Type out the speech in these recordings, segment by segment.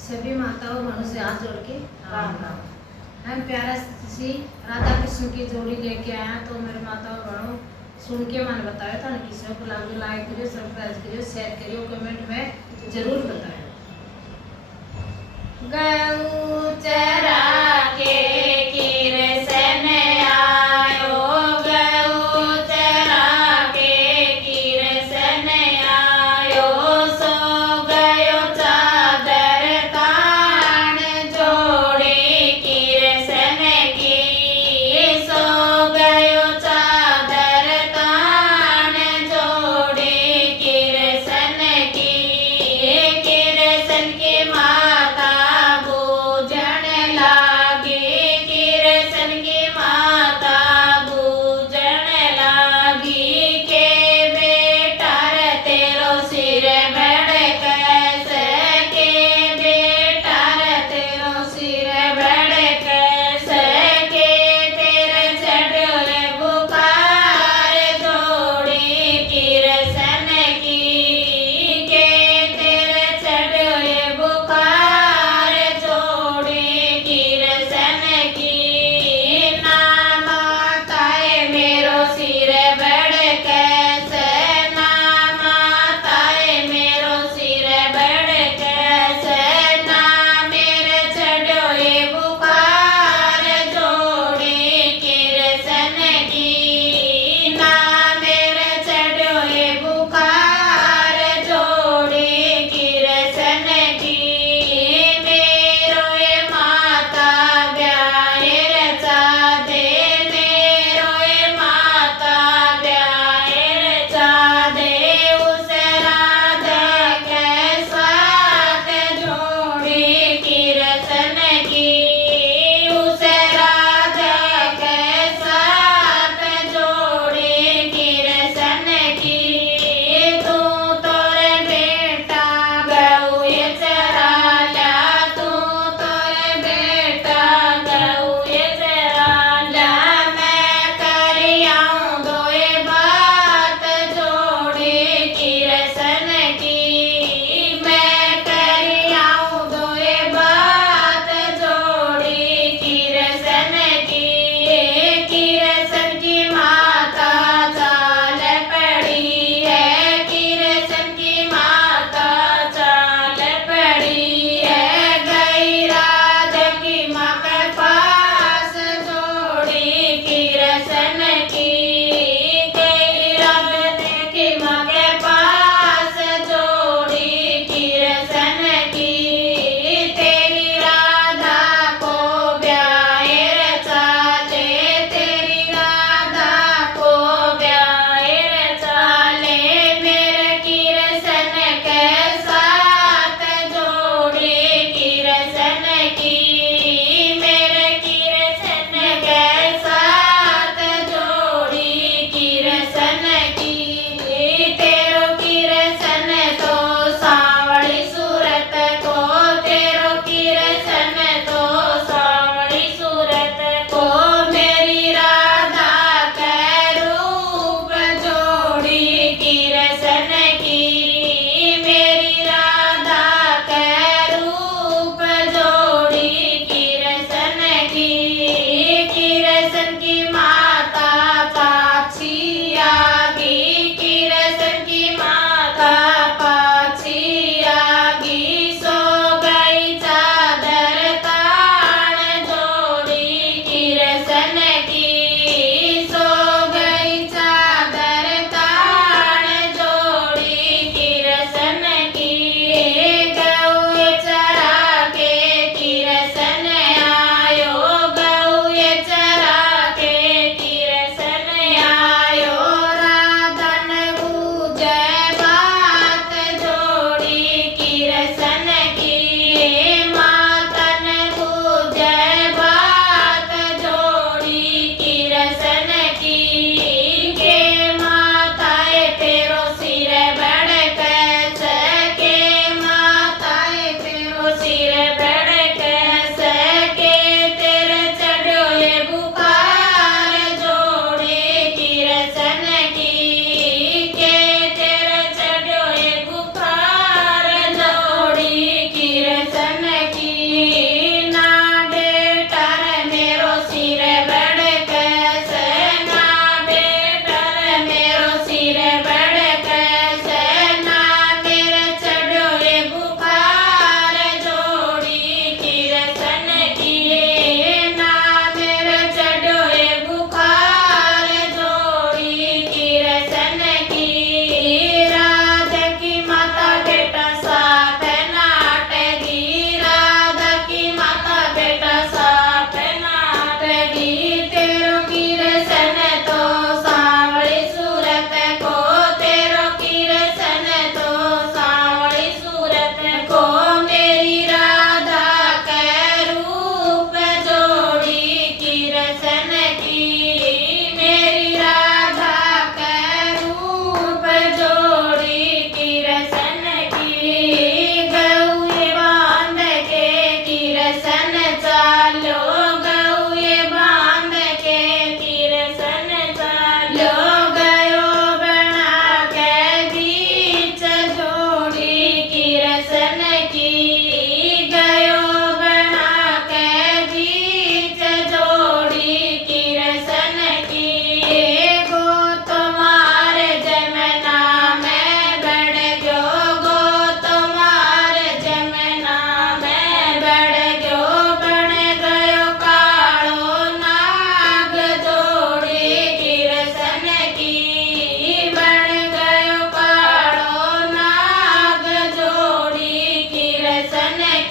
सभी माताओं बहनों से हाथ जोड़ के राम राम। हम प्यारा सी राधा कृष्ण की जोड़ी लेके आया, तो मेरे माताओं बहनों सुन के मन बताया था ना, किसी को लाइक करियो, सब्सक्राइब करियो, शेयर करियो, कमेंट में जरूर बताएं। गऊ चरा के किरसन आयो, गऊ चरा के किरसन आयो, सो गयो चादर तान जोड़े किरसन की, सो गयो चादर तान जोड़े किरसन की, किरसन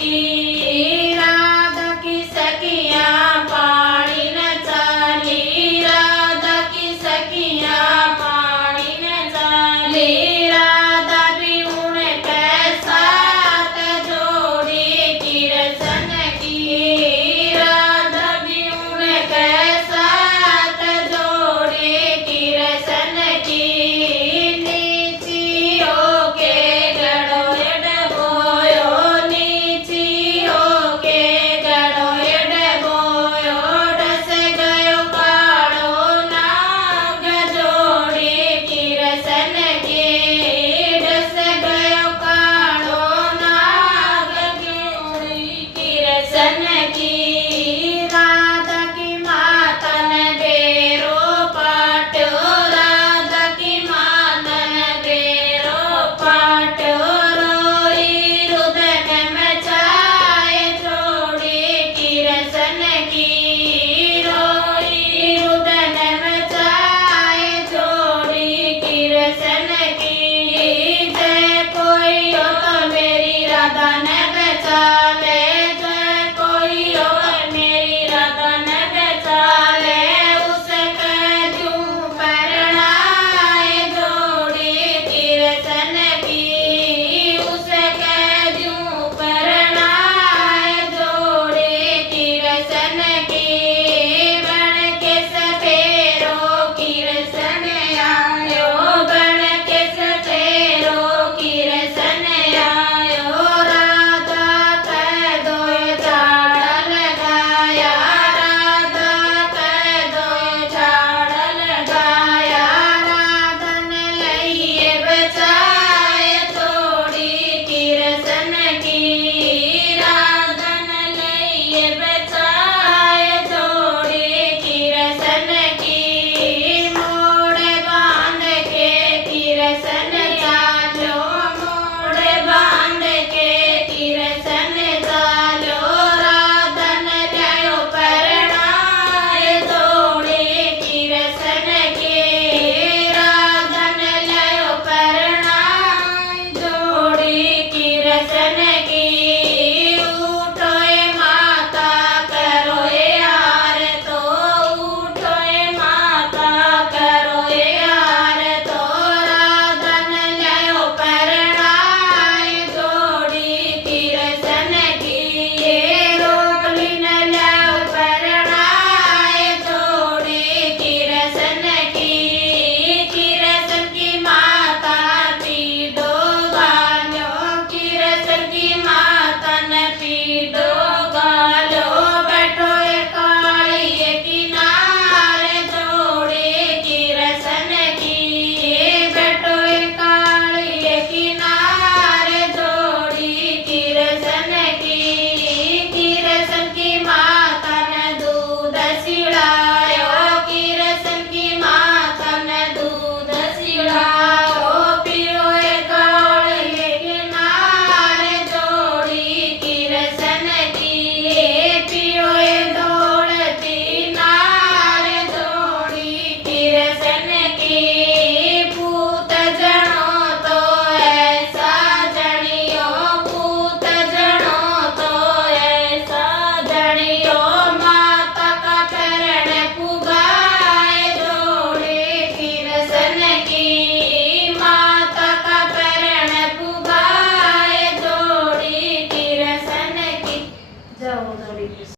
की राधा की सखियाँ पानी न चाली राधा की सखियाँ पानी न चाली राधा भी उनके साथ जोड़ी कृष्ण की राधा भी उनके साथ जोड़ी कृष्ण की नीची होके गड़ोए डबोयो नीची होके गड़ोए डबोयो डस गयो काड़ो नाग जोड़ी कृष्ण के डस गयो काड़ो नाग जोड़ी कृष्ण की राधा की माता ने बेरो पाटो राधा की माता ने बेरो पाटो रोई रुदन मचाए जोड़ी कृष्ण की रोई रुदन मचाए जोड़ी कृष्ण की जय कोई हो तो मेरी राधा ने बचा ले